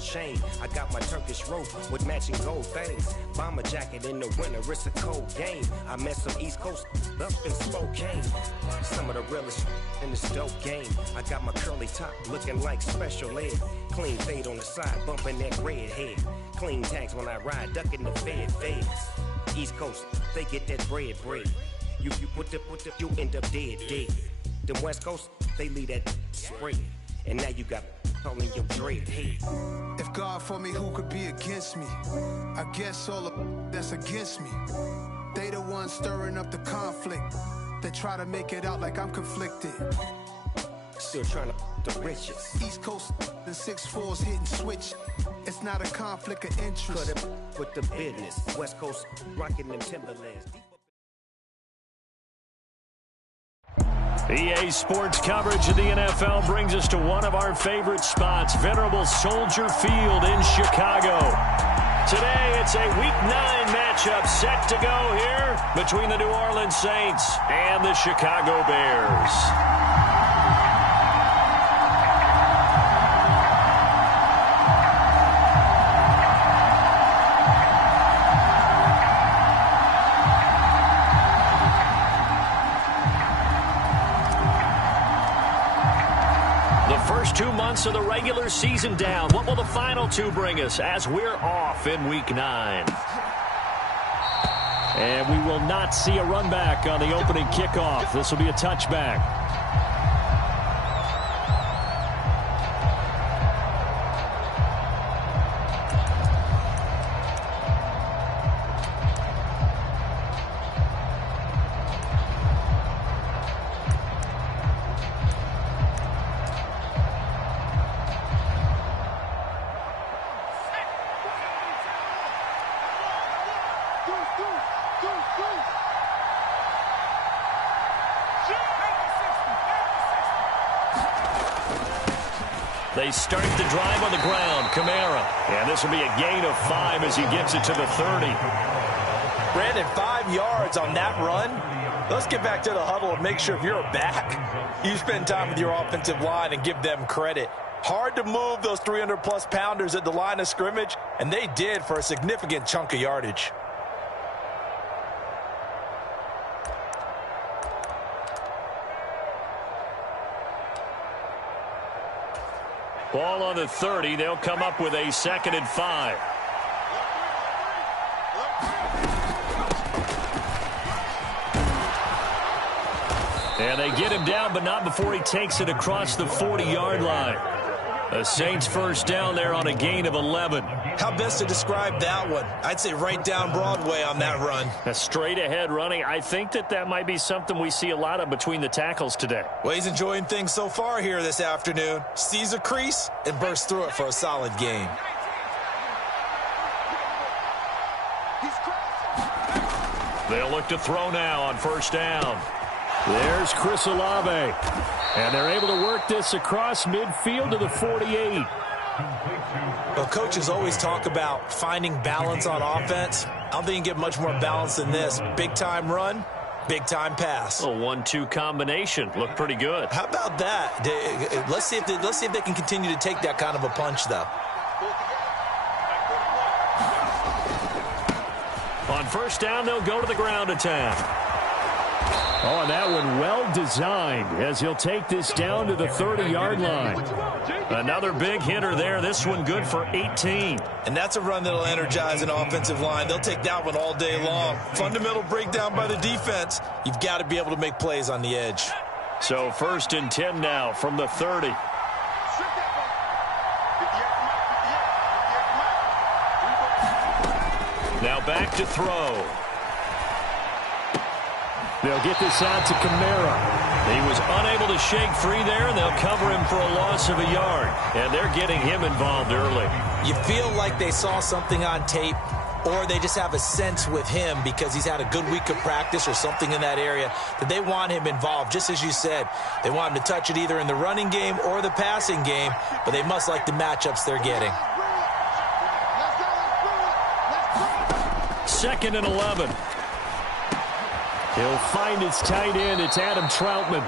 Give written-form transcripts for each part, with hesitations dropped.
gold chain. I got my Turkish rope with matching gold things. Bomber jacket in the winter, it's a cold game. I met some East Coast up in Spokane. Some of the realest in this dope game. I got my curly top looking like special ed. Clean fade on the side, bumping that red head. Clean tags when I ride, ducking the feds. East Coast, they get that bread. You you end up dead. Them West Coast, they leave that spread. And now you got calling your dread head. If God for me, who could be against me? I guess all the that's against me. They the ones stirring up the conflict. They try to make it out like I'm conflicted. Still trying to the riches. East Coast, the 6'4s hitting switch. It's not a conflict of interest. Cut it with the business. West Coast rocking them Timberlands. EA Sports coverage of the NFL brings us to one of our favorite spots, venerable Soldier Field in Chicago. Today, it's a Week 9 matchup set to go here between the New Orleans Saints and the Chicago Bears. First 2 months of the regular season down. What will the final 2 bring us as we're off in Week 9? And we will not see a run back on the opening kickoff. This will be a touchback. They start the drive on the ground. Kamara. And this will be a gain of 5 as he gets it to the 30. Brandon, 5 yards on that run. Let's get back to the huddle and make sure if you're a back, you spend time with your offensive line and give them credit. Hard to move those 300-plus pounders at the line of scrimmage, and they did for a significant chunk of yardage. Ball on the 30. They'll come up with a 2nd and 5. And they get him down, but not before he takes it across the 40-yard line. The Saints first down there on a gain of 11. How best to describe that one? I'd say right down Broadway on that run. A straight ahead running. I think that might be something we see a lot of between the tackles today. Well, he's enjoying things so far here this afternoon. Sees a crease and bursts through it for a solid gain. They'll look to throw now on first down. There's Chris Olave. And they're able to work this across midfield to the 48. Well, coaches always talk about finding balance on offense. I don't think you can get much more balance than this. Big-time run, big-time pass. A 1-2 combination. Looked pretty good. How about that? Let's see if they can continue to take that kind of a punch, though. On first down, they'll go to the ground attack. Oh, and that one well designed as he'll take this down to the 30-yard line. Another big hitter there. This one good for 18. And that's a run that'll energize an offensive line. They'll take that one all day long. Fundamental breakdown by the defense. You've got to be able to make plays on the edge. So 1st and 10 now from the 30. Now back to throw. They'll get this out to Kamara. He was unable to shake free there, and they'll cover him for a loss of a yard. And they're getting him involved early. You feel like they saw something on tape, or they just have a sense with him because he's had a good week of practice or something in that area that they want him involved. Just as you said, they want him to touch it either in the running game or the passing game, but they must like the matchups they're getting. 2nd and 11. He'll find his tight end. It's Adam Troutman.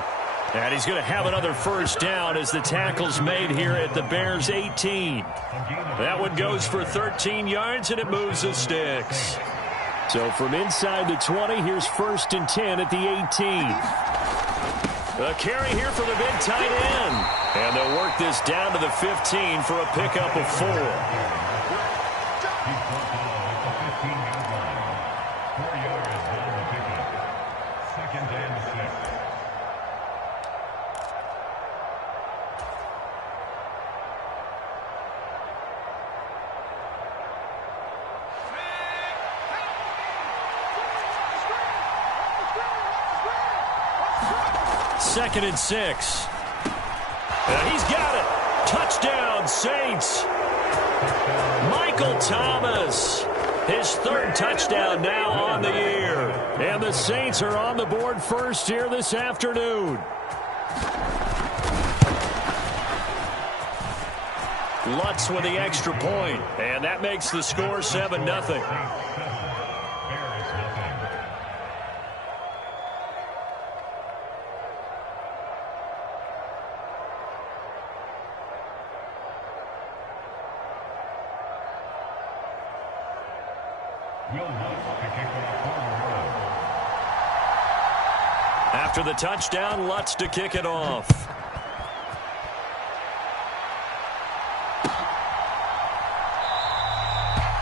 And he's going to have another first down as the tackle's made here at the Bears 18. That one goes for 13 yards, and it moves the sticks. So from inside the 20, here's 1st and 10 at the 18. A carry here for the big tight end. And they'll work this down to the 15 for a pickup of 4. Second and 6. And he's got it. Touchdown, Saints. Michael Thomas. His 3rd touchdown now on the year. And the Saints are on the board first here this afternoon. Lutz with the extra point. And that makes the score 7-0. After the touchdown, Lutz to kick it off.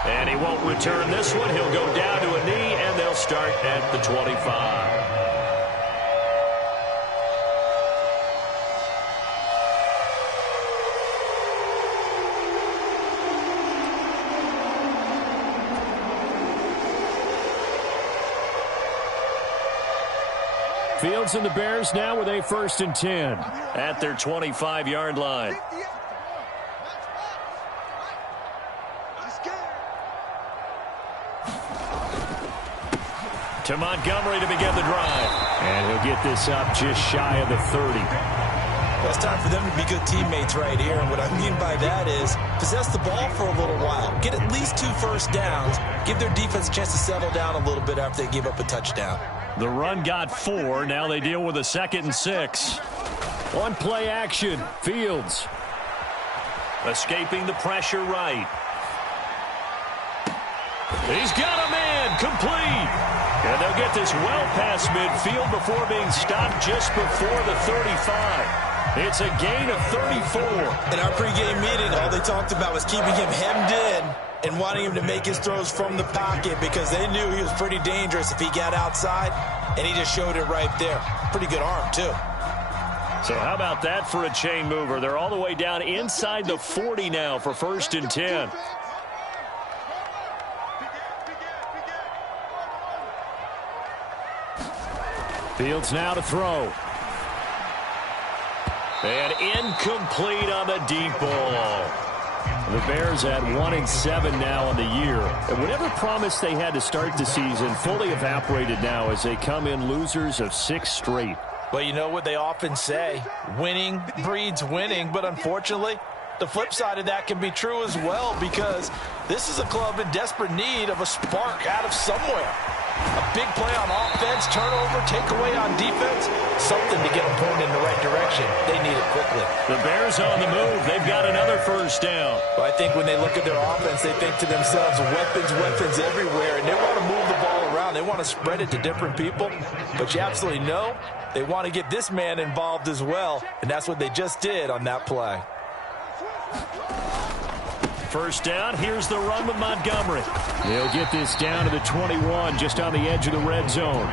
And he won't return this one. He'll go down to a knee, and they'll start at the 25. Fields and the Bears now with a 1st and 10 at their 25-yard line. To Montgomery to begin the drive. And he'll get this up just shy of the 30. Well, it's time for them to be good teammates right here. And what I mean by that is possess the ball for a little while. Get at least 2 first downs. Give their defense a chance to settle down a little bit after they give up a touchdown. The run got 4. Now they deal with a 2nd and 6. On play action, Fields. Escaping the pressure right. He's got a man, complete. And they'll get this well past midfield before being stopped just before the 35. It's a gain of 34. In our pregame meeting, all they talked about was keeping him hemmed in and wanting him to make his throws from the pocket because they knew he was pretty dangerous if he got outside, and he just showed it right there. Pretty good arm, too. So how about that for a chain mover? They're all the way down inside the 40 now for 1st and 10. Fields now to throw. And incomplete on the deep ball. The Bears at 1-7 now on the year. And whatever promise they had to start the season fully evaporated now as they come in losers of 6 straight. Well, you know what they often say, winning breeds winning, but unfortunately, the flip side of that can be true as well because this is a club in desperate need of a spark out of somewhere. A big play on offense, turnover, takeaway on defense, something to get them pointed in the right direction. They need it quickly. The Bears on the move. They've got another first down. Well, I think when they look at their offense, they think to themselves, weapons everywhere, and they want to move the ball around. They want to spread it to different people, but you absolutely know they want to get this man involved as well, and that's what they just did on that play. First down, here's the run with Montgomery. They'll get this down to the 21, just on the edge of the red zone.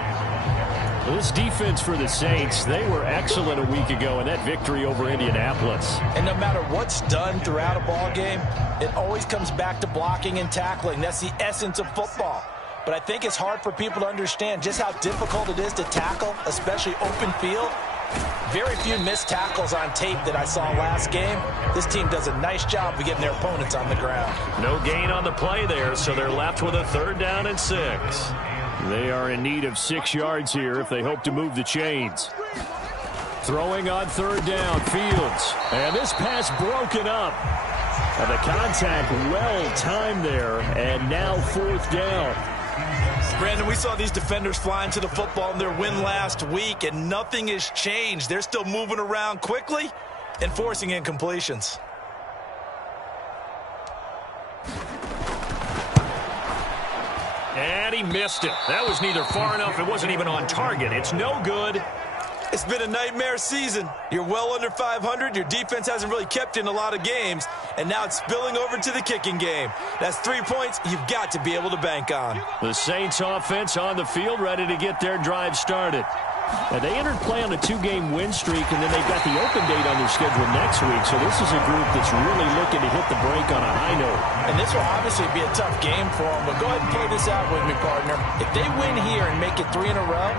This defense for the Saints, they were excellent a week ago in that victory over Indianapolis. And no matter what's done throughout a ball game, it always comes back to blocking and tackling. That's the essence of football. But I think it's hard for people to understand just how difficult it is to tackle, especially open field. Very few missed tackles on tape that I saw last game. This team does a nice job of getting their opponents on the ground. No gain on the play there, so they're left with a 3rd down and 6. They are in need of 6 yards here if they hope to move the chains. Throwing on 3rd down, Fields. And this pass broken up. And the contact well timed there, and now 4th down. Brandon, we saw these defenders flying to the football in their win last week, and nothing has changed. They're still moving around quickly and forcing incompletions. And he missed it. That was neither far enough. It wasn't even on target. It's no good. It's been a nightmare season. You're well under 500. Your defense hasn't really kept you in a lot of games. And now it's spilling over to the kicking game. That's 3 points you've got to be able to bank on. The Saints offense on the field, ready to get their drive started. Now, they entered play on a 2-game win streak, and then they've got the open date on their schedule next week. So this is a group that's really looking to hit the break on a high note. And this will obviously be a tough game for them. But go ahead and play this out with me, partner. If they win here and make it 3 in a row,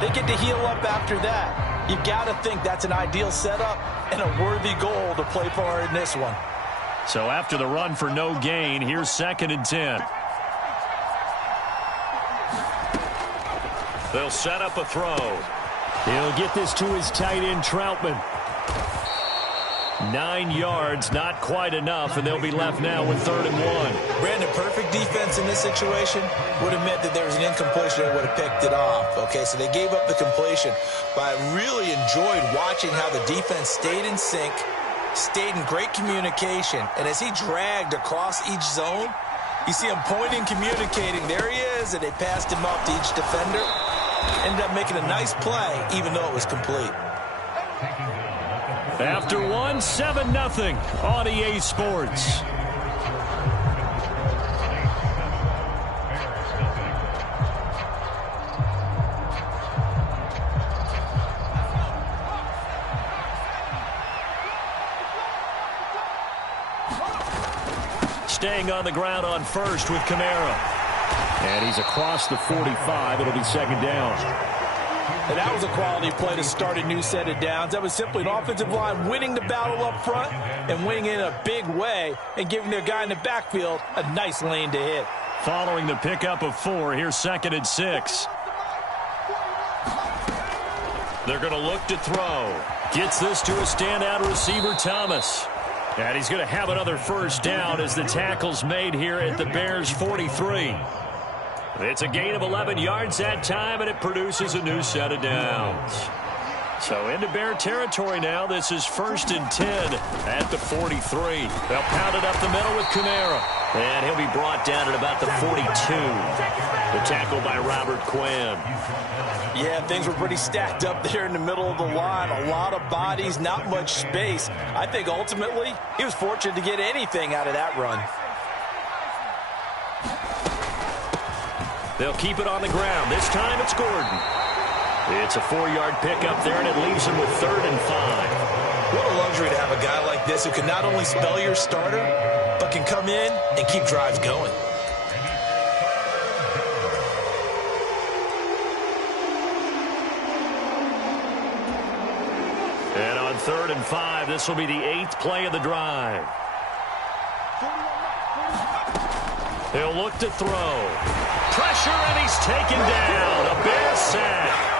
they get to heal up after that. You've got to think that's an ideal setup and a worthy goal to play for in this one. So after the run for no gain, here's 2nd and 10. They'll set up a throw. He'll get this to his tight end, Troutman. 9 yards, not quite enough, and they'll be left now with 3rd and 1. Brandon, perfect defense in this situation would have meant that there was an incompletion that would have picked it off. Okay, so they gave up the completion. But I really enjoyed watching how the defense stayed in sync, stayed in great communication, and as he dragged across each zone, you see him pointing, communicating. There he is, and they passed him off to each defender. Ended up making a nice play, even though it was complete. After 1, 7-0 on EA Sports. Staying on the ground on first with Kamara. And he's across the 45. It'll be 2nd down. And that was a quality play to start a new set of downs. That was simply an offensive line winning the battle up front and winning in a big way and giving their guy in the backfield a nice lane to hit. Following the pickup of 4, here's 2nd and 6. They're going to look to throw. Gets this to a standout receiver, Thomas. And he's going to have another 1st down as the tackle's made here at the Bears 43. It's a gain of 11 yards that time, and it produces a new set of downs. So into Bear territory now. This is 1st and 10 at the 43. They'll pound it up the middle with Kamara. And he'll be brought down at about the 42. The tackle by Robert Quinn. Yeah, things were pretty stacked up there in the middle of the line. A lot of bodies, not much space. I think ultimately he was fortunate to get anything out of that run. They'll keep it on the ground. This time it's Gordon. It's a 4-yard pickup there, and it leaves him with 3rd and 5. What a luxury to have a guy like this who can not only spell your starter, but can come in and keep drives going. And on 3rd and 5, this will be the 8th play of the drive. He'll look to throw. Pressure, and he's taken down. A Bear sack.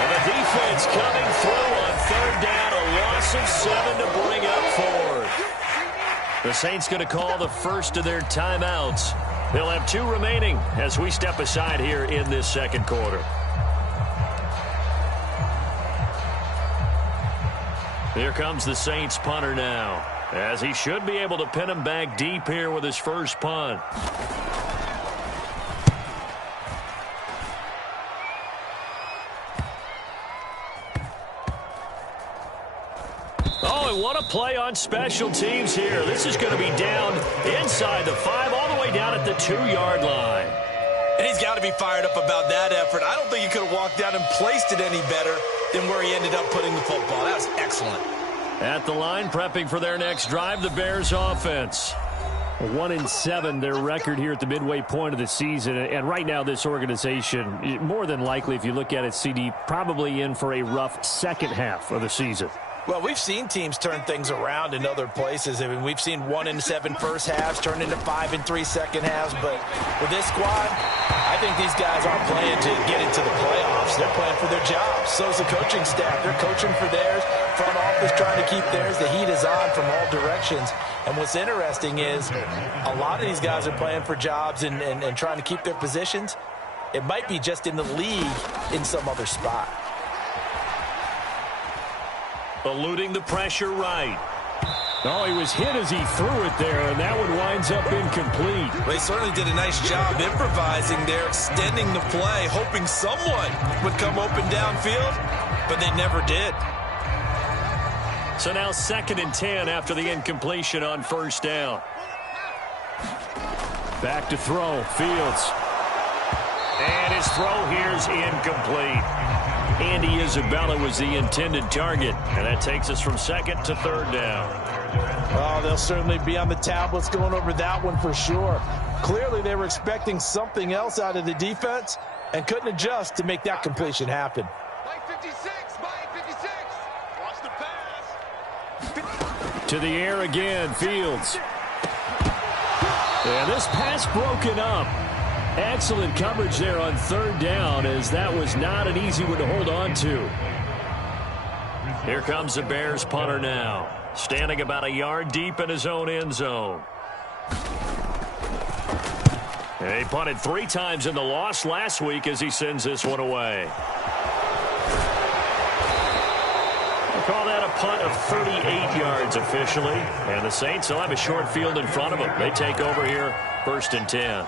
And the defense coming through on 3rd down. A loss of 7 to bring up 4. The Saints going to call the first of their timeouts. They'll have 2 remaining as we step aside here in this 2nd quarter. Here comes the Saints punter now, as he should be able to pin him back deep here with his first punt. Oh, and what a play on special teams here. This is going to be down inside the 5, all the way down at the 2-yard line. And he's got to be fired up about that effort. I don't think he could have walked down and placed it any better than where he ended up putting the football. That was excellent. At the line, prepping for their next drive, the Bears offense. 1-7, their record here at the midway point of the season. And right now, this organization, more than likely, if you look at it, CD, probably in for a rough second half of the season. Well, we've seen teams turn things around in other places. I mean, we've seen 1-7 first halves turn into 5-3 second halves. But with this squad, I think these guys aren't playing to get into the playoffs. They're playing for their jobs. So is the coaching staff. They're coaching for theirs. Front office trying to keep theirs. The heat is on from all directions. And what's interesting is a lot of these guys are playing for jobs and trying to keep their positions. It might be just in the league in some other spot. Eluding the pressure right. Oh, he was hit as he threw it there, and that one winds up incomplete. They certainly did a nice job improvising there, extending the play, hoping someone would come open downfield, but they never did. So now 2nd and 10 after the incompletion on first down. Back to throw, Fields. And his throw here's incomplete. Andy Isabella was the intended target, and that takes us from 2nd to 3rd down. Oh, they'll certainly be on the tablets going over that one for sure. Clearly they were expecting something else out of the defense and couldn't adjust to make that completion happen. Mike 56, Mike 56. Watch the pass. To the air again, Fields. And this pass broken up. Excellent coverage there on 3rd down, as that was not an easy one to hold on to. Here comes the Bears punter now, standing about a yard deep in his own end zone. And he punted 3 times in the loss last week as he sends this one away. We'll call that a punt of 38 yards officially. And the Saints will have a short field in front of them. They take over here, 1st and 10.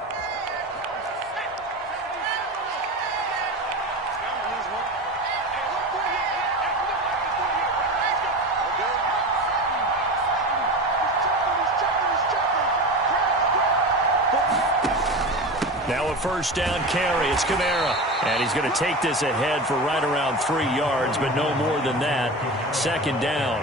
Now a first down carry. It's Kamara. And he's going to take this ahead for right around 3 yards, but no more than that. 2nd down.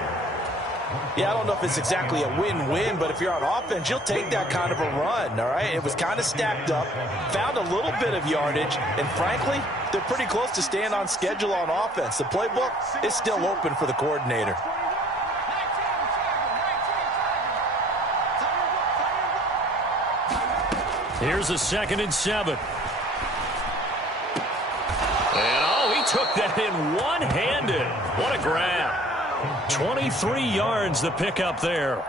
Yeah, I don't know if it's exactly a win-win, but if you're on offense, you'll take that kind of a run, all right? It was kind of stacked up, found a little bit of yardage, and frankly, they're pretty close to staying on schedule on offense. The playbook is still open for the coordinator. Here's a 2nd and 7. And, oh, he took that in one-handed. What a grab. 23 yards the pickup there.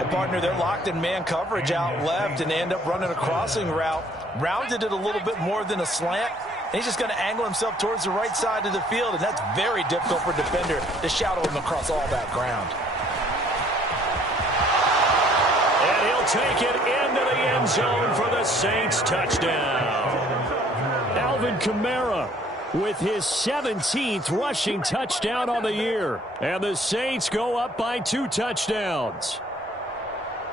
And, partner, they're locked in man coverage out left, and they end up running a crossing route. Rounded it a little bit more than a slant. And he's just going to angle himself towards the right side of the field, and that's very difficult for a defender to shadow him across all that ground. And he'll take it into the end zone for the Saints touchdown. Alvin Kamara with his 17th rushing touchdown on the year. And the Saints go up by 2 touchdowns.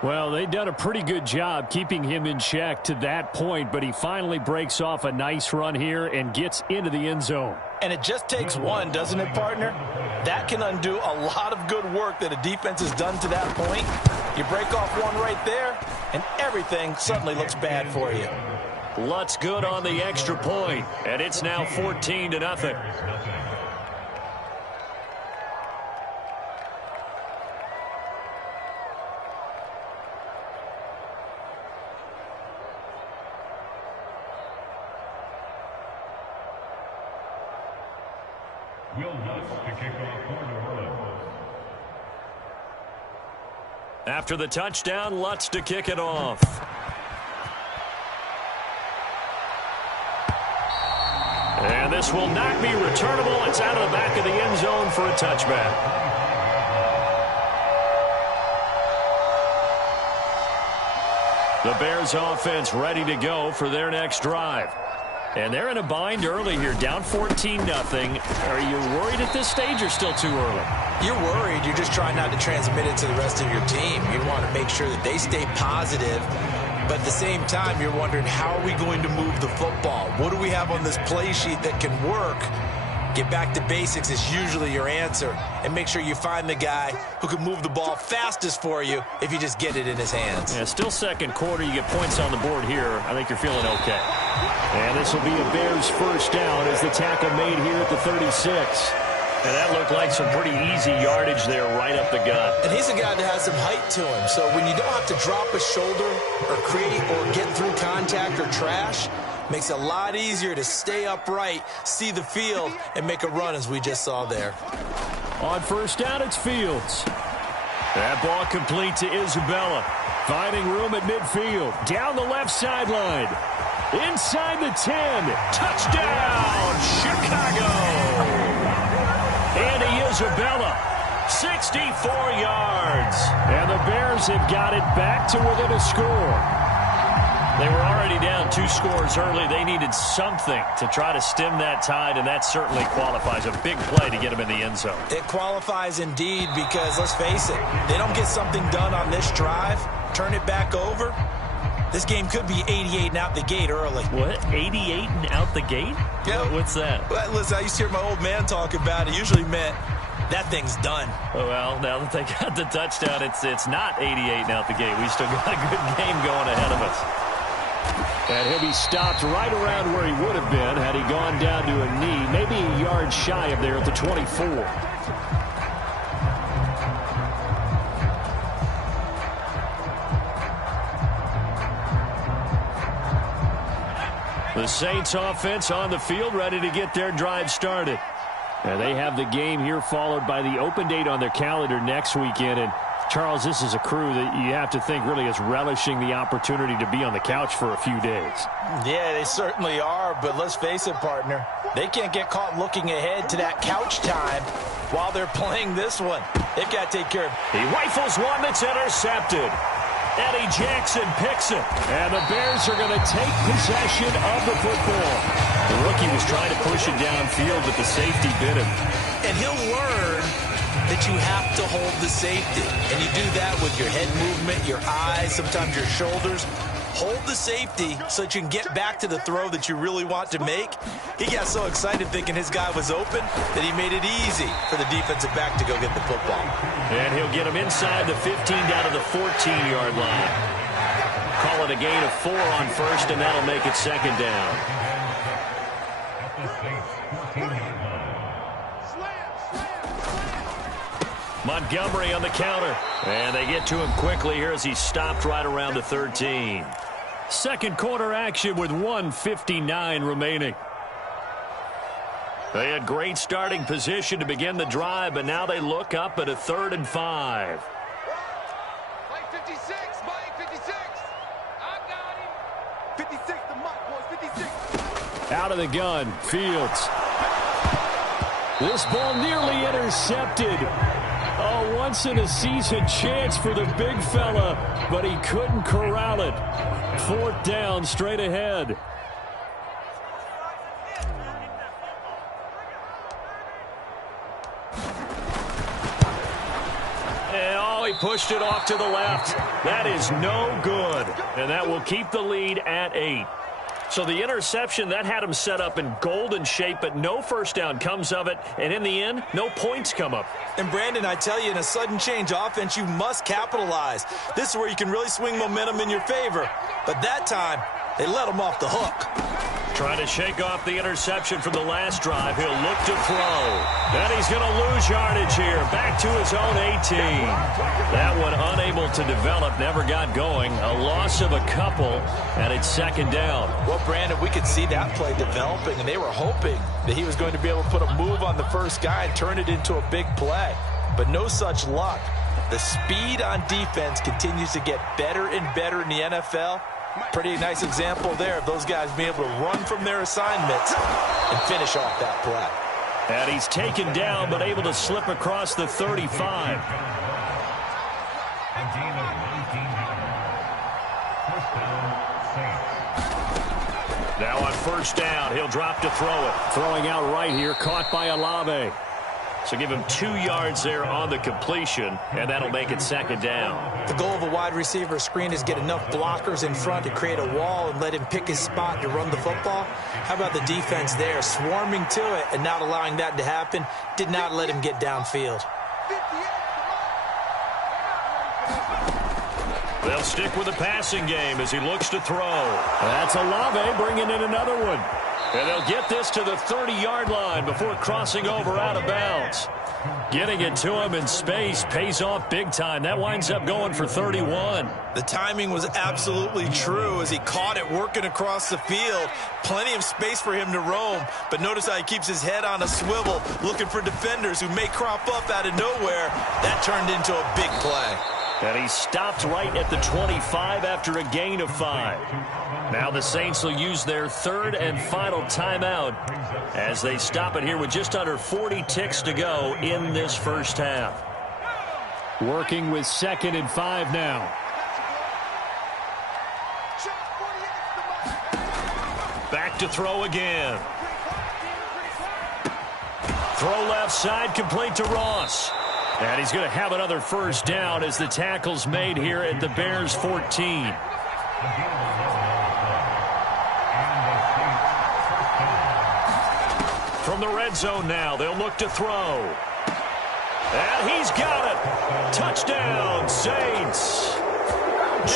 Well, they've done a pretty good job keeping him in check to that point, but he finally breaks off a nice run here and gets into the end zone. And it just takes one, doesn't it, partner? That can undo a lot of good work that a defense has done to that point. You break off one right there, and everything suddenly looks bad for you. Lutz good on the extra point, and it's now 14-0. After the touchdown, Lutz to kick it off. And this will not be returnable. It's out of the back of the end zone for a touchback. The Bears offense ready to go for their next drive. And they're in a bind early here, down 14-0. Are you worried at this stage or still too early? You're worried. You're just trying not to transmit it to the rest of your team. You want to make sure that they stay positive. But at the same time, you're wondering, how are we going to move the football? What do we have on this play sheet that can work? Get back to basics is usually your answer. And make sure you find the guy who can move the ball fastest for you if you just get it in his hands. Yeah, still second quarter. You get points on the board here. I think you're feeling okay. And this will be a Bears first down as the tackle made here at the 36. And that looked like some pretty easy yardage there right up the gut. And he's a guy that has some height to him. So when you don't have to drop a shoulder or create or get through contact or trash, makes it a lot easier to stay upright, see the field, and make a run as we just saw there. On first down, it's Fields. That ball complete to Isabella. Finding room at midfield. Down the left sideline. Inside the 10. Touchdown, Chicago. Andy Isabella, 64 yards. And the Bears have got it back to within a score. They were already down 2 scores early. They needed something to try to stem that tide, and that certainly qualifies. A big play to get them in the end zone. It qualifies indeed because, let's face it, they don't get something done on this drive, turn it back over, this game could be 88 and out the gate early. What? 88 and out the gate? Yeah. What's that? Well, listen, I used to hear my old man talk about it. Usually meant that thing's done. Oh, well, now that they got the touchdown, it's not 88 and out the gate. We still got a good game going ahead of us. And he'll be stopped right around where he would have been had he gone down to a knee, maybe a yard shy of there at the 24. The Saints offense on the field, ready to get their drive started. And they have the game here followed by the open date on their calendar next weekend. And Charles, this is a crew that you have to think really is relishing the opportunity to be on the couch for a few days. Yeah, they certainly are, but let's face it, partner. They can't get caught looking ahead to that couch time while they're playing this one. They've got to take care of it. He rifles one that's intercepted. Eddie Jackson picks it. And the Bears are going to take possession of the football. The rookie was trying to push it downfield, but the safety bit him. And he'll learn that you have to hold the safety. And you do that with your head movement, your eyes, sometimes your shoulders. Hold the safety so that you can get back to the throw that you really want to make. He got so excited thinking his guy was open that he made it easy for the defensive back to go get the football. And he'll get him inside the 15 down to the 14-yard line. Call it a gain of 4 on first, and that'll make it second down. Montgomery on the counter. And they get to him quickly here as he's stopped right around the 13. Second quarter action with 1:59 remaining. They had great starting position to begin the drive, but now they look up at a 3rd and 5. Mike 56, Mike 56. I got him. 56, the Mike boys, 56. Out of the gun, Fields. This ball nearly intercepted. A once-in-a-season chance for the big fella, but he couldn't corral it. 4th down, straight ahead. And oh, he pushed it off to the left. That is no good, and that will keep the lead at 8. So the interception, that had him set up in golden shape, but no first down comes of it. And in the end, no points come up. And Brandon, I tell you, in a sudden change offense, you must capitalize. This is where you can really swing momentum in your favor. But that time, they let him off the hook. Trying to shake off the interception from the last drive. He'll look to throw. And he's going to lose yardage here. Back to his own 18. That one unable to develop, never got going. A loss of a couple, and it's second down. Well, Brandon, we could see that play developing, and they were hoping that he was going to be able to put a move on the first guy and turn it into a big play. But no such luck. The speed on defense continues to get better and better in the NFL. Pretty nice example there of those guys being able to run from their assignments and finish off that play. And he's taken down, but able to slip across the 35. Now on first down, he'll drop to throw it. Throwing out right here, caught by Olave. So give him 2 yards there on the completion, and that'll make it second down. The goal of a wide receiver screen is get enough blockers in front to create a wall and let him pick his spot to run the football. How about the defense there, swarming to it and not allowing that to happen? Did not let him get downfield. They'll stick with the passing game as he looks to throw. That's Olave bringing in another one. And they'll get this to the 30-yard line before crossing over out of bounds. Getting it to him in space pays off big time. That winds up going for 31. The timing was absolutely true as he caught it working across the field. Plenty of space for him to roam, but notice how he keeps his head on a swivel, looking for defenders who may crop up out of nowhere. That turned into a big play. And he stopped right at the 25 after a gain of 5. Now the Saints will use their third and final timeout as they stop it here with just under 40 ticks to go in this first half. Working with 2nd and 5 now. Back to throw again. Throw left side, complete to Ross. And he's going to have another first down as the tackle's made here at the Bears 14. From the red zone now, they'll look to throw. And he's got it. Touchdown, Saints.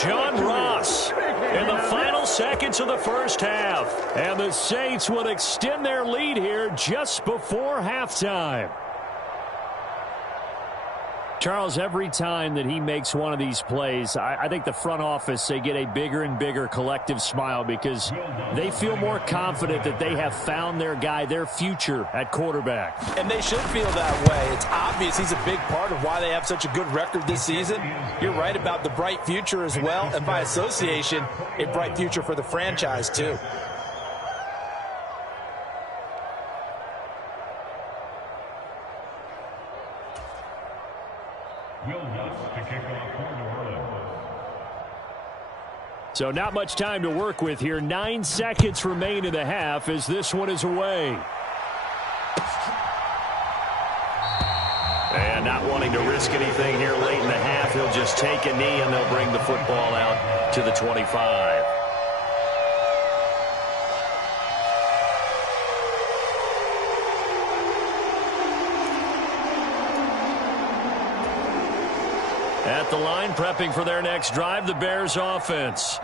John Ross in the final seconds of the first half. And the Saints will extend their lead here just before halftime. Charles, every time that he makes one of these plays, I think the front office, they get a bigger and bigger collective smile because they feel more confident that they have found their guy, their future at quarterback. And they should feel that way. It's obvious he's a big part of why they have such a good record this season. You're right about the bright future as well, and by association, a bright future for the franchise too. So not much time to work with here. 9 seconds remain in the half as this one is away. And not wanting to risk anything here late in the half, he'll just take a knee and they'll bring the football out to the 25. At the line, prepping for their next drive, the Bears offense.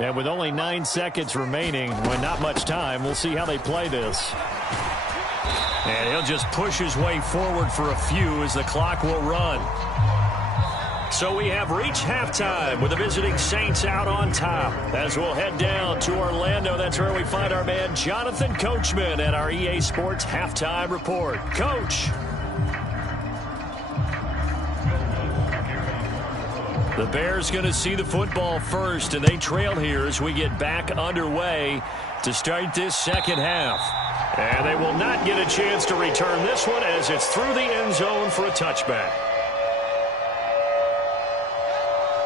And with only 9 seconds remaining, when not much time, we'll see how they play this. And he'll just push his way forward for a few as the clock will run. So we have reached halftime with the visiting Saints out on top. As we'll head down to Orlando, that's where we find our man Jonathan Coachman at our EA Sports Halftime Report. Coach. The Bears going to see the football first, and they trail here as we get back underway to start this second half. And they will not get a chance to return this one as it's through the end zone for a touchback.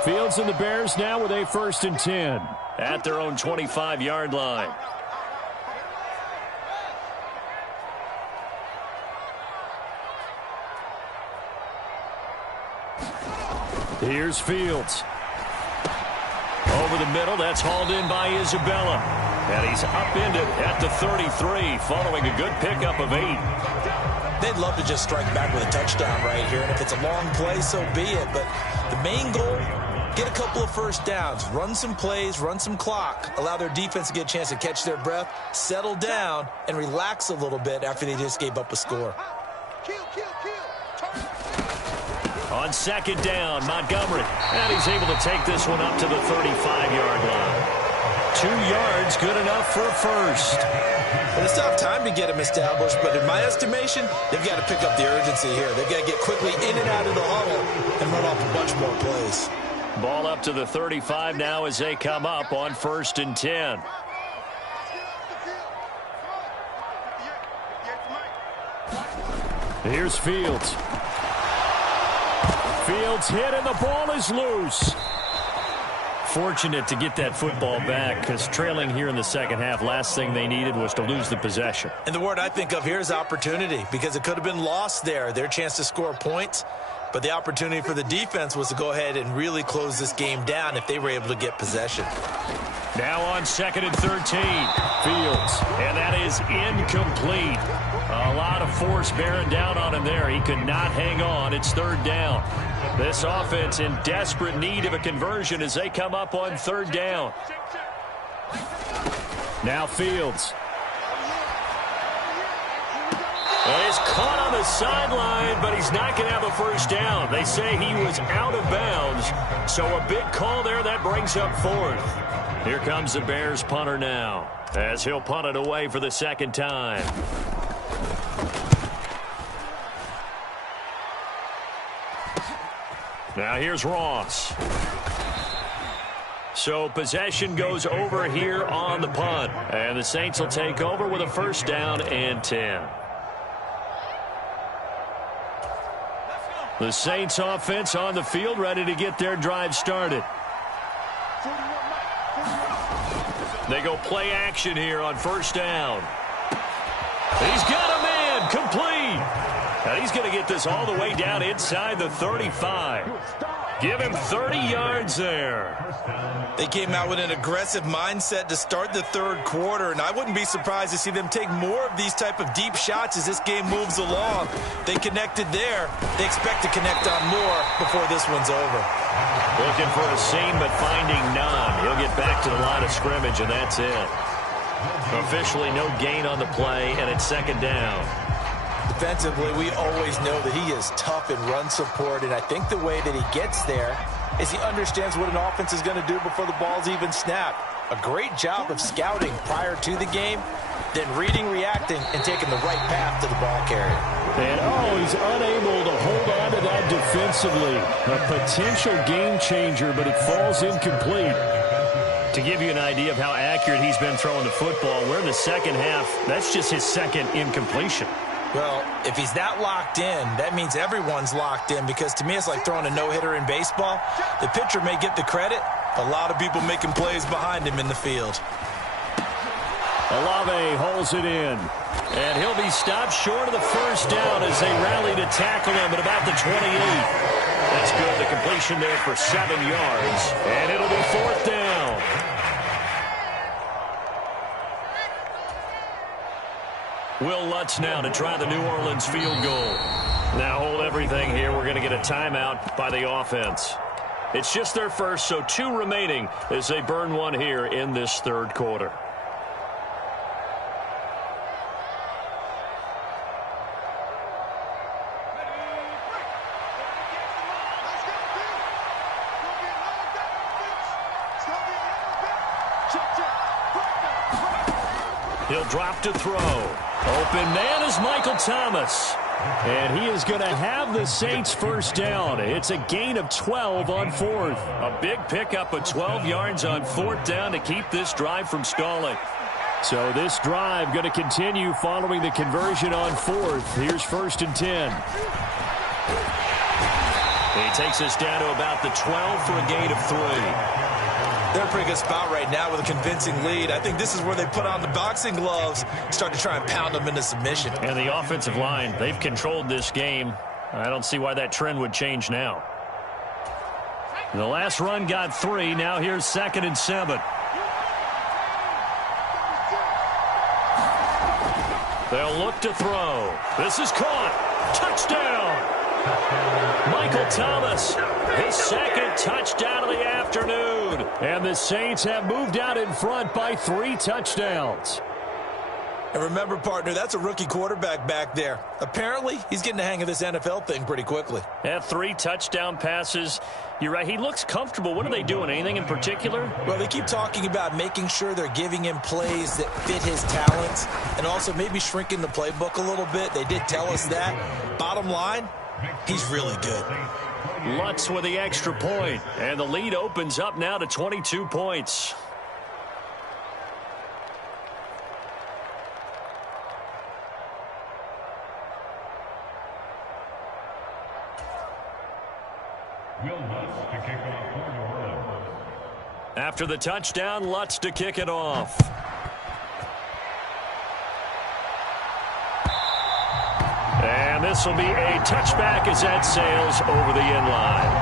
Fields and the Bears now with a 1st and 10 at their own 25-yard line. Here's Fields. Over the middle, that's hauled in by Isabella. And he's upended at the 33 following a good pickup of 8. They'd love to just strike back with a touchdown right here, and if it's a long play, so be it. But the main goal, get a couple of first downs, run some plays, run some clock, allow their defense to get a chance to catch their breath, settle down, and relax a little bit after they just gave up a score. On 2nd down, Montgomery. And he's able to take this one up to the 35-yard line. 2 yards, good enough for a first. Well, it's tough time to get him established, but in my estimation, they've got to pick up the urgency here. They've got to get quickly in and out of the huddle and run off a bunch more plays. Ball up to the 35 now as they come up on 1st and 10. Here's Fields. Fields hit and the ball is loose. Fortunate to get that football back because trailing here in the second half, last thing they needed was to lose the possession. And the word I think of here is opportunity because it could have been lost there. Their chance to score points, but the opportunity for the defense was to go ahead and really close this game down if they were able to get possession. Now on 2nd and 13, Fields, and that is incomplete. A lot of force bearing down on him there. He could not hang on. It's 3rd down. This offense in desperate need of a conversion as they come up on 3rd down. Now Fields. And he's caught on the sideline, but he's not going to have a first down. They say he was out of bounds, so a big call there. That brings up fourth. Here comes the Bears punter now, as he'll punt it away for the second time. Now here's Ross. So possession goes over here on the punt. And the Saints will take over with a first down and 10. The Saints offense on the field, ready to get their drive started. They go play action here on first down. He's got a man, complete. And he's going to get this all the way down inside the 35. Give him 30 yards there. They came out with an aggressive mindset to start the third quarter, and I wouldn't be surprised to see them take more of these type of deep shots as this game moves along. They connected there. They expect to connect on more before this one's over. Looking for a seam, but finding none. He'll get back to the line of scrimmage, and that's it. Officially no gain on the play, and it's second down. Defensively, we always know that he is tough in run support, and I think the way that he gets there is he understands what an offense is going to do before the ball's even snapped. A great job of scouting prior to the game, then reading, reacting, and taking the right path to the ball carrier. And, he's unable to hold on to that defensively. A potential game changer, but it falls incomplete. To give you an idea of how accurate he's been throwing the football, we're in the second half. That's just his second incompletion. Well, if he's that locked in, that means everyone's locked in, because to me it's like throwing a no-hitter in baseball. The pitcher may get the credit, a lot of people making plays behind him in the field. Olave holds it in, and he'll be stopped short of the first down as they rally to tackle him at about the 28. That's good. The completion there for 7 yards, and it'll be fourth down. Will Lutz now to try the New Orleans field goal. Now hold everything here. We're going to get a timeout by the offense. It's just their first, so 2 remaining as they burn one here in this third quarter. He'll drop to throw. Open man is Michael Thomas. And he is going to have the Saints first down. It's a gain of 12 on fourth. A big pickup of 12 yards on fourth down to keep this drive from stalling. So this drive going to continue following the conversion on fourth. Here's first and 10. He takes us down to about the 12 for a gain of 3. They're in a pretty good spot right now with a convincing lead. I think this is where they put on the boxing gloves, start to try and pound them into submission. And the offensive line, they've controlled this game. I don't see why that trend would change now. The last run got 3. Now here's second and 7. They'll look to throw. This is caught. Touchdown. Michael Thomas, his second touchdown of the afternoon. And the Saints have moved out in front by 3 touchdowns. And remember, partner, that's a rookie quarterback back there. Apparently, he's getting the hang of this NFL thing pretty quickly. Yeah, 3 touchdown passes. You're right, he looks comfortable. What are they doing? Anything in particular? Well, they keep talking about making sure they're giving him plays that fit his talents and also maybe shrinking the playbook a little bit. They did tell us that. Bottom line, he's really good. Lutz with the extra point, and the lead opens up now to 22 points. After the touchdown, Lutz to kick it off. And this will be a touchback as that sails over the end line.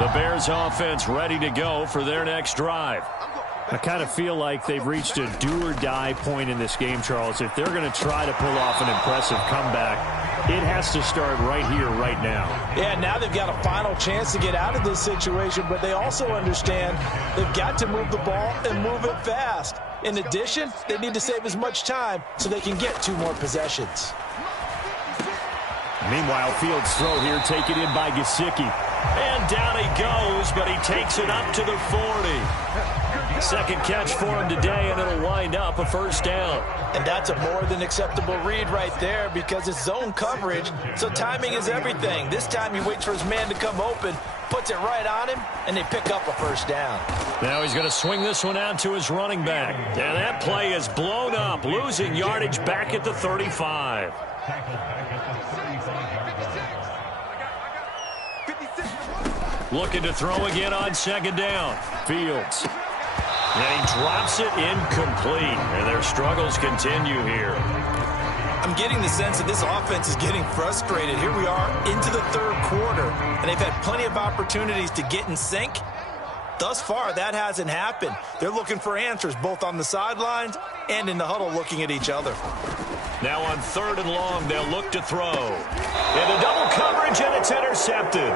The Bears offense ready to go for their next drive. I kind of feel like they've reached a do-or-die point in this game, Charles. If they're going to try to pull off an impressive comeback, It has to start right here, right now. Yeah, now they've got a final chance to get out of this situation, but they also understand they've got to move the ball and move it fast. In addition, they need to save as much time so they can get 2 more possessions. Meanwhile, Fields' throw here taken in by Gesicki. And down he goes, but he takes it up to the 40. Second catch for him today, and it'll wind up a first down. And that's a more than acceptable read right there because it's zone coverage, so timing is everything. This time he waits for his man to come open, puts it right on him, and they pick up a first down. Now he's going to swing this one out to his running back. And that play is blown up, losing yardage back at the 35. Looking to throw again on second down. Fields. And he drops it incomplete. And their struggles continue here. I'm getting the sense that this offense is getting frustrated. Here we are into the third quarter, and they've had plenty of opportunities to get in sync. Thus far, that hasn't happened. They're looking for answers both on the sidelines and in the huddle looking at each other. Now on 3rd and long, they'll look to throw. Into double coverage, and it's intercepted.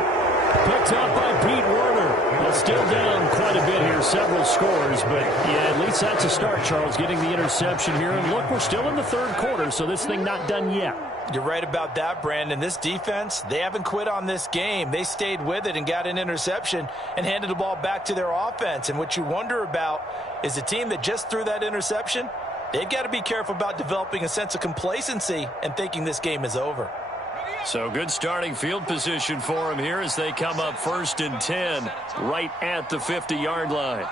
Picked up by Pete Werner. Well, still down quite a bit here, several scores, but yeah, at least that's a start, Charles, getting the interception here. And look, we're still in the third quarter, so this thing not done yet. You're right about that, Brandon. This defense, they haven't quit on this game. They stayed with it and got an interception and handed the ball back to their offense. And what you wonder about is the team that just threw that interception, they've got to be careful about developing a sense of complacency and thinking this game is over. So good starting field position for them here as they come up 1st and 10 right at the 50-yard line.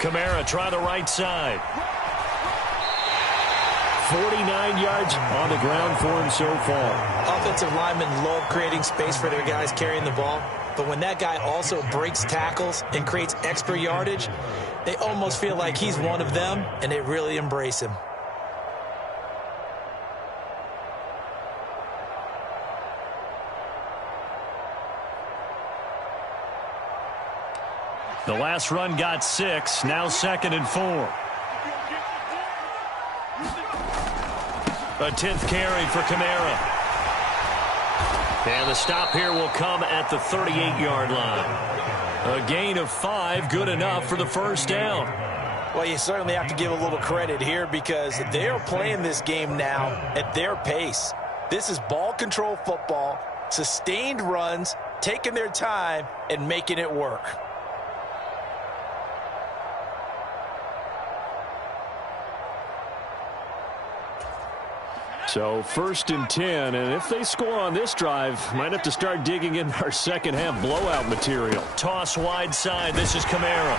Kamara try the right side. 49 yards on the ground for him so far. Offensive linemen love creating space for their guys carrying the ball, but when that guy also breaks tackles and creates extra yardage, they almost feel like he's one of them, and they really embrace him. The last run got 6, now 2nd and 4. A 10th carry for Kamara. And the stop here will come at the 38-yard line. A gain of 5, good enough for the first down. Well, you certainly have to give a little credit here because they are playing this game now at their pace. This is ball control football, sustained runs, taking their time, and making it work. So 1st and 10, and if they score on this drive, might have to start digging in our second half blowout material. Toss wide side, this is Kamara.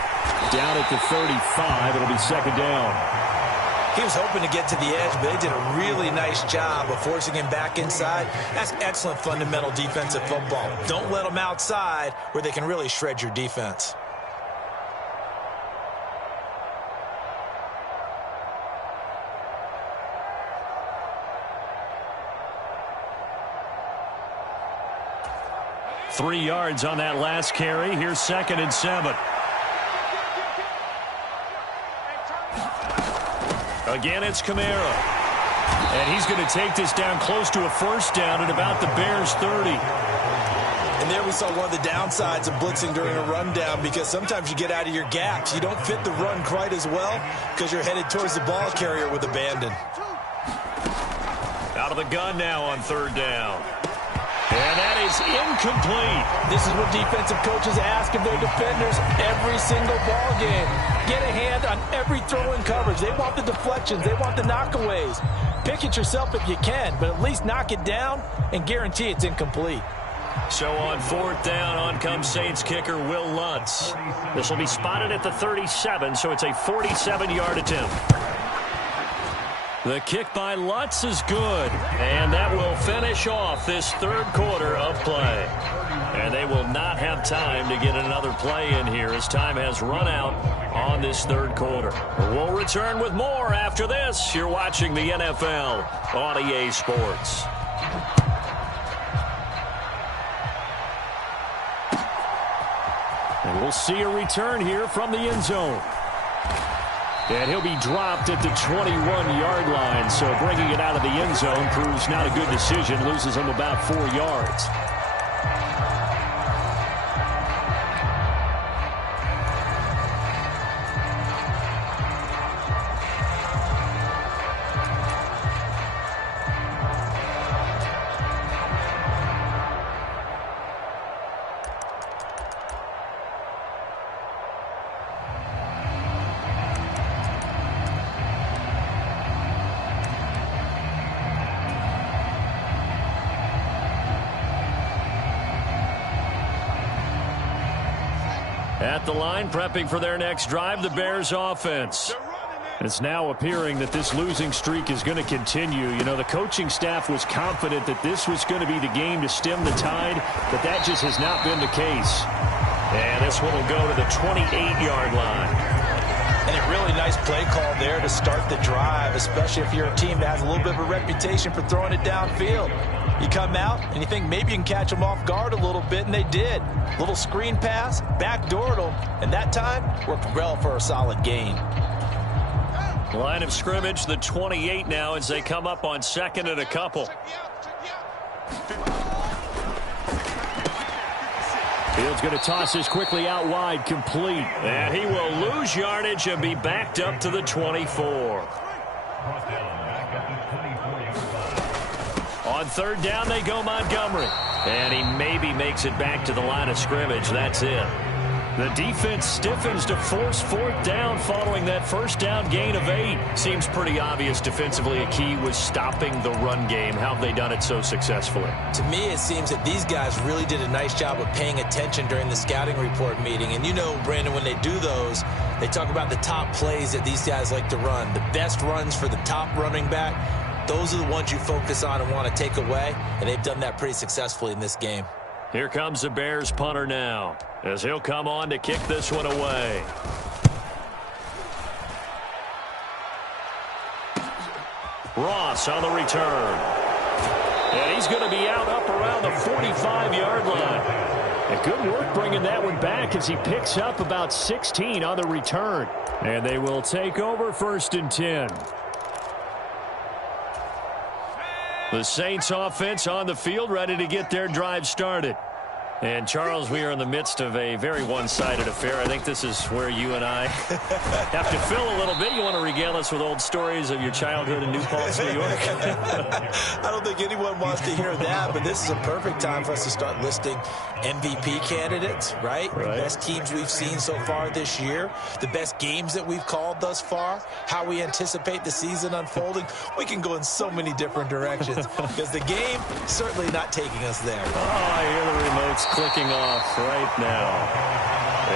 Down at the 35, it'll be 2nd down. He was hoping to get to the edge, but they did a really nice job of forcing him back inside. That's excellent fundamental defensive football. Don't let them outside where they can really shred your defense. Three yards on that last carry. Here's 2nd and 7. Again, it's Kamara. And he's going to take this down close to a first down at about the Bears' 30. And there we saw one of the downsides of blitzing during a rundown because sometimes you get out of your gaps. You don't fit the run quite as well because you're headed towards the ball carrier with abandon. Out of the gun now on 3rd down. And that is incomplete. This is what defensive coaches ask of their defenders every single ball game. Get a hand on every throw in coverage. They want the deflections. They want the knockaways. Pick it yourself if you can, but at least knock it down and guarantee it's incomplete. So on 4th down, on comes Saints kicker Will Lutz. This will be spotted at the 37, so it's a 47-yard attempt. The kick by Lutz is good, and that will finish off this 3rd quarter of play. And they will not have time to get another play in here as time has run out on this 3rd quarter. We'll return with more after this. You're watching the NFL on EA Sports. And we'll see a return here from the end zone. And he'll be dropped at the 21-yard line. So bringing it out of the end zone proves not a good decision. Loses him about 4 yards. At the line, prepping for their next drive, the Bears offense. It's now appearing that this losing streak is going to continue. You know, the coaching staff was confident that this was going to be the game to stem the tide, but that just has not been the case. And this one will go to the 28-yard line. And a really nice play call there to start the drive, especially if you're a team that has a little bit of a reputation for throwing it downfield. You come out and you think maybe you can catch them off guard a little bit, and they did. Little screen pass, backdoored them, and that time worked well for a solid gain. Line of scrimmage, the 28 now as they come up on second and a couple. Fields going to toss this quickly out wide, complete. And he will lose yardage and be backed up to the 24. On third down, they go Montgomery. And he maybe makes it back to the line of scrimmage. That's it. The defense stiffens to force fourth down following that first down gain of 8. Seems pretty obvious defensively a key was stopping the run game. How have they done it so successfully? To me, it seems that these guys really did a nice job of paying attention during the scouting report meeting. And you know, Brandon, when they do those, they talk about the top plays that these guys like to run. The best runs for the top running back, those are the ones you focus on and want to take away. And they've done that pretty successfully in this game. Here comes the Bears punter now, as he'll come on to kick this one away. Ross on the return. And he's going to be out up around the 45-yard line. And good work bringing that one back as he picks up about 16 on the return. And they will take over 1st and 10. The Saints offense on the field, ready to get their drive started. And, Charles, we are in the midst of a very one-sided affair. I think this is where you and I have to fill a little bit. You want to regale us with old stories of your childhood in New Paltz, New York? I don't think anyone wants to hear that, but this is a perfect time for us to start listing MVP candidates, right? The best teams we've seen so far this year, the best games that we've called thus far, how we anticipate the season unfolding. We can go in so many different directions because the game certainly not taking us there. Oh, I hear the remotes clicking off right now.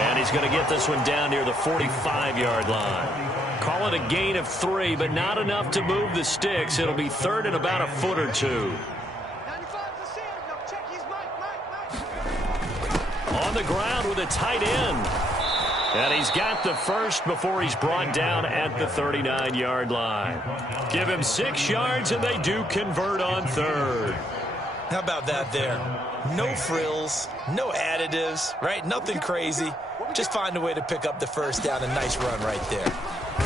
And he's going to get this one down near the 45-yard line. Call it a gain of 3, but not enough to move the sticks. It'll be 3rd and about a foot or 2. On the ground with a tight end. And he's got the first before he's brought down at the 39-yard line. Give him 6 yards, and they do convert on 3rd. How about that there? No frills, no additives, right? Nothing crazy. Just find a way to pick up the first down. A nice run right there.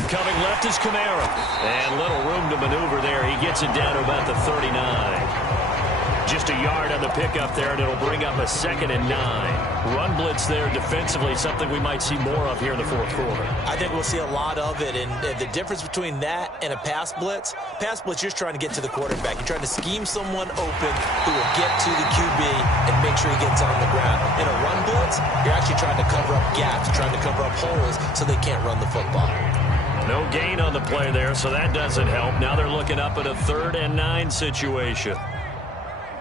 Coming left is Kamara. And little room to maneuver there. He gets it down to about the 39. Just a yard on the pickup there, and it'll bring up a 2nd and 9. Run blitz there defensively, something we might see more of here in the 4th quarter. I think we'll see a lot of it, and the difference between that and a pass blitz, you're just trying to get to the quarterback. You're trying to scheme someone open who will get to the QB and make sure he gets on the ground. In a run blitz, you're actually trying to cover up gaps, trying to cover up holes so they can't run the football. No gain on the play there, so that doesn't help. Now they're looking up at a 3rd and 9 situation.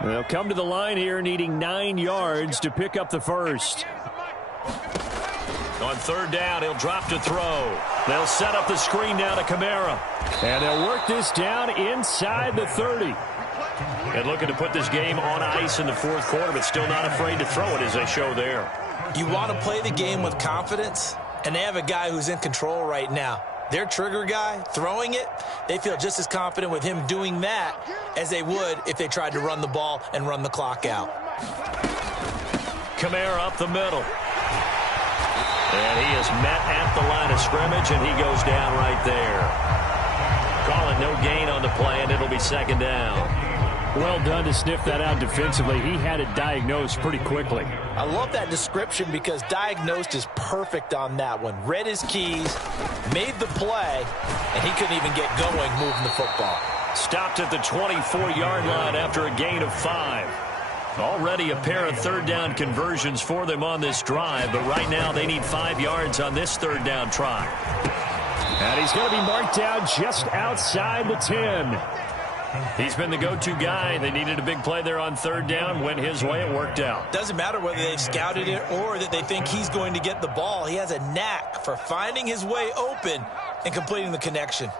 They'll come to the line here needing 9 yards to pick up the first. On 3rd down, he'll drop to throw. They'll set up the screen now to Kamara. And they'll work this down inside the 30. And looking to put this game on ice in the 4th quarter, but still not afraid to throw it as they show there. You want to play the game with confidence, and they have a guy who's in control right now. Their trigger guy throwing it, they feel just as confident with him doing that as they would if they tried to run the ball and run the clock out. Kamara up the middle. And he is met at the line of scrimmage, and he goes down right there. Calling no gain on the play, and it'll be second down. Well done to sniff that out defensively. He had it diagnosed pretty quickly. I love that description because diagnosed is perfect on that one. Read his keys, made the play, and he couldn't even get going moving the football. Stopped at the 24-yard line after a gain of 5. Already a pair of third-down conversions for them on this drive, but right now they need 5 yards on this third-down try. And he's going to be marked down just outside the 10. He's been the go-to guy. They needed a big play there on third down. Went his way. It worked out. Doesn't matter whether they've scouted it or that they think he's going to get the ball. He has a knack for finding his way open and completing the connection.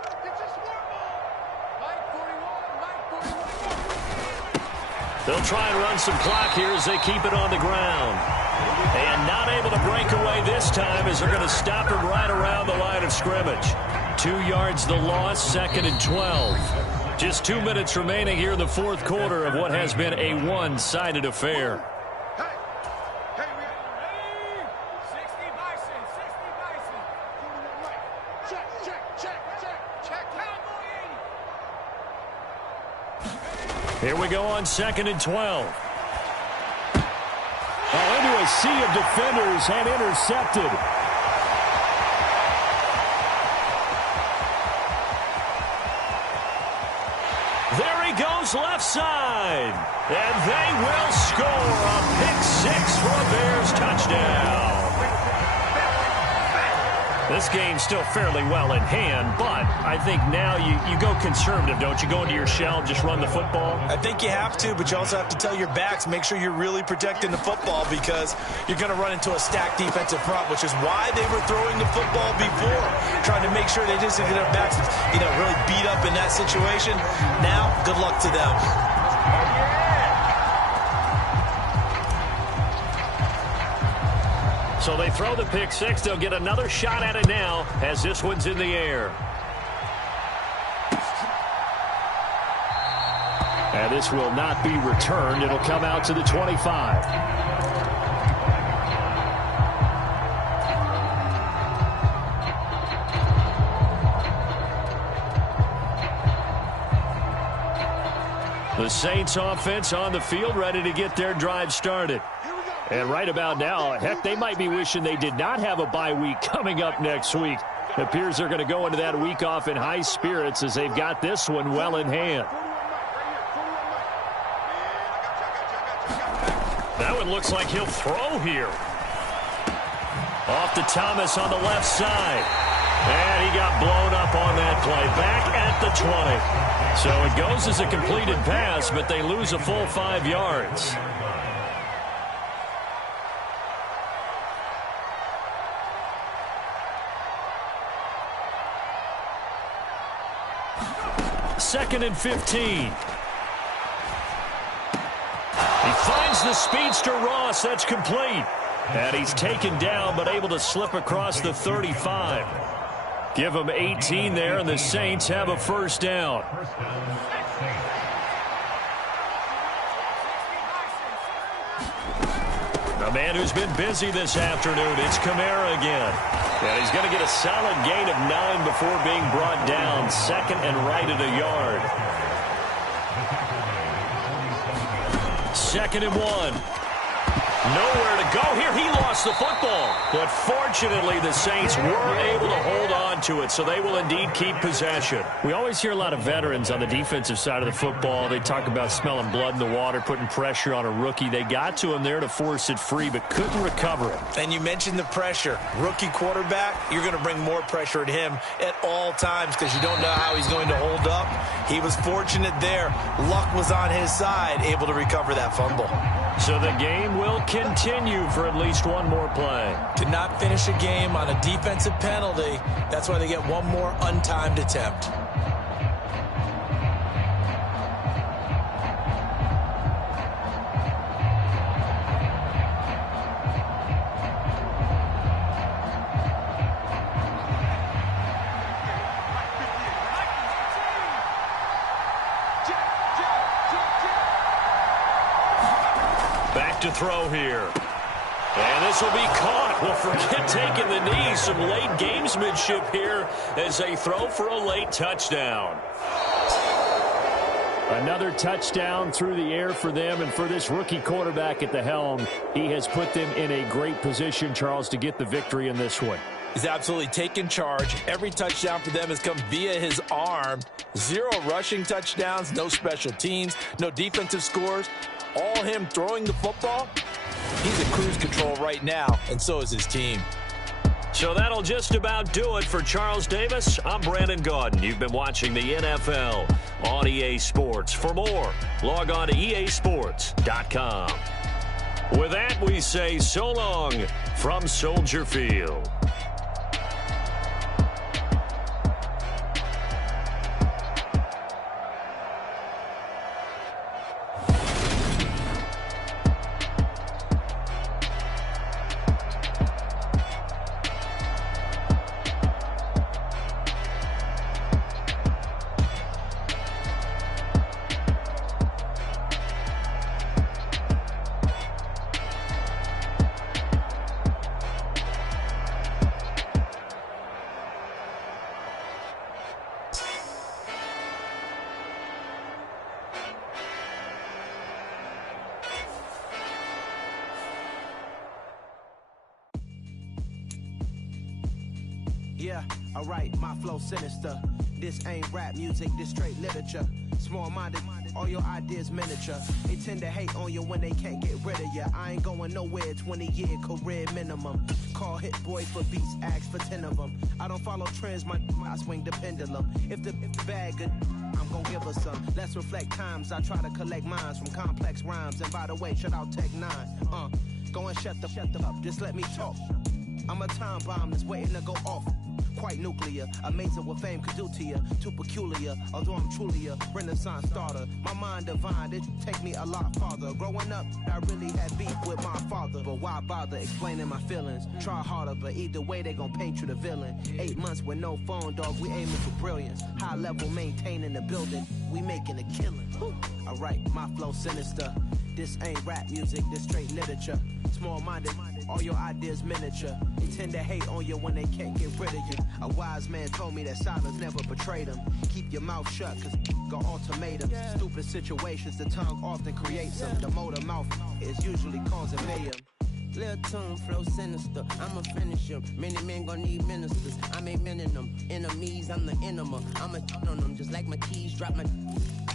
They'll try and run some clock here as they keep it on the ground. And not able to break away this time as they're going to stop him right around the line of scrimmage. 2 yards the loss, second and 12. Just 2 minutes remaining here in the fourth quarter of what has been a one-sided affair. Here we go on second and 12. Into a sea of defenders and intercepted. There he goes left side. And they will score a pick-6 for a Bears touchdown. This game's still fairly well in hand, but I think now you go conservative, don't you? Go into your shell and just run the football? I think you have to, but you also have to tell your backs, make sure you're really protecting the football because you're going to run into a stacked defensive front, which is why they were throwing the football before, trying to make sure they just get their backs, really beat up in that situation. Now, good luck to them. So they throw the pick-6. They'll get another shot at it now as this one's in the air. And this will not be returned. It'll come out to the 25. The Saints offense on the field, ready to get their drive started. And right about now, heck, they might be wishing they did not have a bye week coming up next week. It appears they're going to go into that week off in high spirits as they've got this one well in hand. That one looks like he'll throw here. Off to Thomas on the left side. And he got blown up on that play. Back at the 20. So it goes as a completed pass, but they lose a full 5 yards. Second and 15. He finds the speedster Ross. That's complete. And he's taken down but able to slip across the 35. Give him 18 there, and the Saints have a first down. A man who's been busy this afternoon, it's Kamara again. And he's going to get a solid gain of 9 before being brought down. Second and right at a yard. Second and 1. Nowhere to go here. He lost the football. But fortunately, the Saints were able to hold on to it, so they will indeed keep possession. We always hear a lot of veterans on the defensive side of the football. They talk about smelling blood in the water, putting pressure on a rookie. They got to him there to force it free, but couldn't recover it. And you mentioned the pressure. Rookie quarterback, you're going to bring more pressure at him at all times because you don't know how he's going to hold up. He was fortunate there. Luck was on his side, able to recover that fumble. So the game will continue for at least one more play. To not finish a game on a defensive penalty, that's why they get one more untimed attempt. Back to throw here. And this will be caught. Well, forget taking the knee. Some late gamesmanship here as they throw for a late touchdown. Another touchdown through the air for them, and for this rookie quarterback at the helm, he has put them in a great position, Charles, to get the victory in this one. He's absolutely taken charge. Every touchdown for them has come via his arm. 0 rushing touchdowns, no special teams, no defensive scores. All him throwing the football. He's in cruise control right now, and so is his team. So that'll just about do it for Charles Davis. I'm Brandon Gaudin. You've been watching the NFL on EA Sports. For more, log on to easports.com. With that, we say so long from Soldier Field. Yeah, alright, my flow sinister. This ain't rap music, this straight literature. Small-minded, all your ideas miniature. They tend to hate on you when they can't get rid of you. I ain't going nowhere, 20-year career minimum. Call hit boy for beats, ask for 10 of them. I don't follow trends, I swing the pendulum. If the bag good, I'm gonna give her some. Let's reflect times, I try to collect minds from complex rhymes. And by the way, shout out Tech 9. Go and shut the up, just let me talk. I'm a time bomb that's waiting to go off. Quite nuclear, amazing what fame could do to you. Too peculiar, although I'm truly a renaissance starter. My mind divine, it take me a lot farther. Growing up, I really had beef with my father. But why bother explaining my feelings? Try harder, but either way they gon' paint you the villain. 8 months with no phone, dog, we aiming for brilliance. High level maintaining the building, we making a killing. Alright, my flow sinister. This ain't rap music, this straight literature. Small-minded, all your ideas miniature. They tend to hate on you when they can't get rid of you. A wise man told me that silence never betrayed him. Keep your mouth shut, cause got ultimatums. Stupid situations, the tongue often creates them. The motor mouth is usually causing mayhem. Lil' tune, flow sinister, I'ma finish him. Many men gon' need ministers, I'm a men in them. Enemies, I'm the enema. I'ma on them, just like my keys, drop my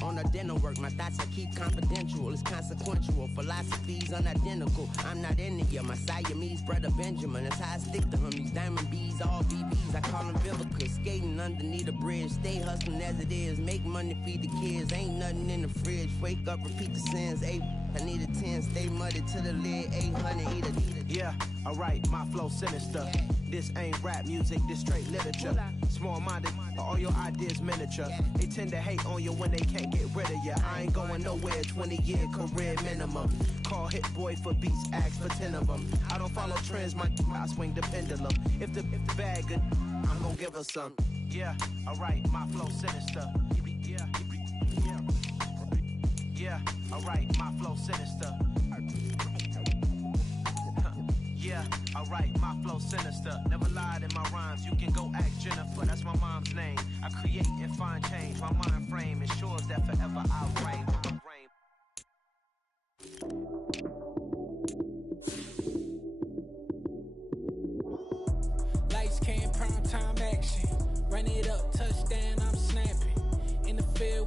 on the dinner work. My thoughts I keep confidential, it's consequential. Philosophies unidentical, I'm not in it yet. My Siamese brother Benjamin, that's how I stick to him. These diamond bees, all BBs, I call them Vivica. Skating underneath a bridge, stay hustling as it is. Make money, feed the kids, ain't nothing in the fridge. Wake up, repeat the sins, I need a 10, stay muddy to the lid, 800, eat a. Yeah, alright, my flow sinister. This ain't rap music, this straight literature. Small-minded, all your ideas miniature. They tend to hate on you when they can't get rid of you. I ain't going nowhere, 20-year career minimum. Call hit boy for beats, ask for 10 of them. I don't follow trends, I swing the pendulum. If the bag good, I'm gonna give her some. Yeah, alright, my flow sinister. Yeah, alright, my flow sinister. Yeah, alright, my flow sinister. Never lied in my rhymes, you can go ask Jennifer. That's my mom's name. I create and find change. My mind frame ensures that forever I'll reign. Lights, cam, prime time action. Run it up, touchdown, I'm snapping. In the field.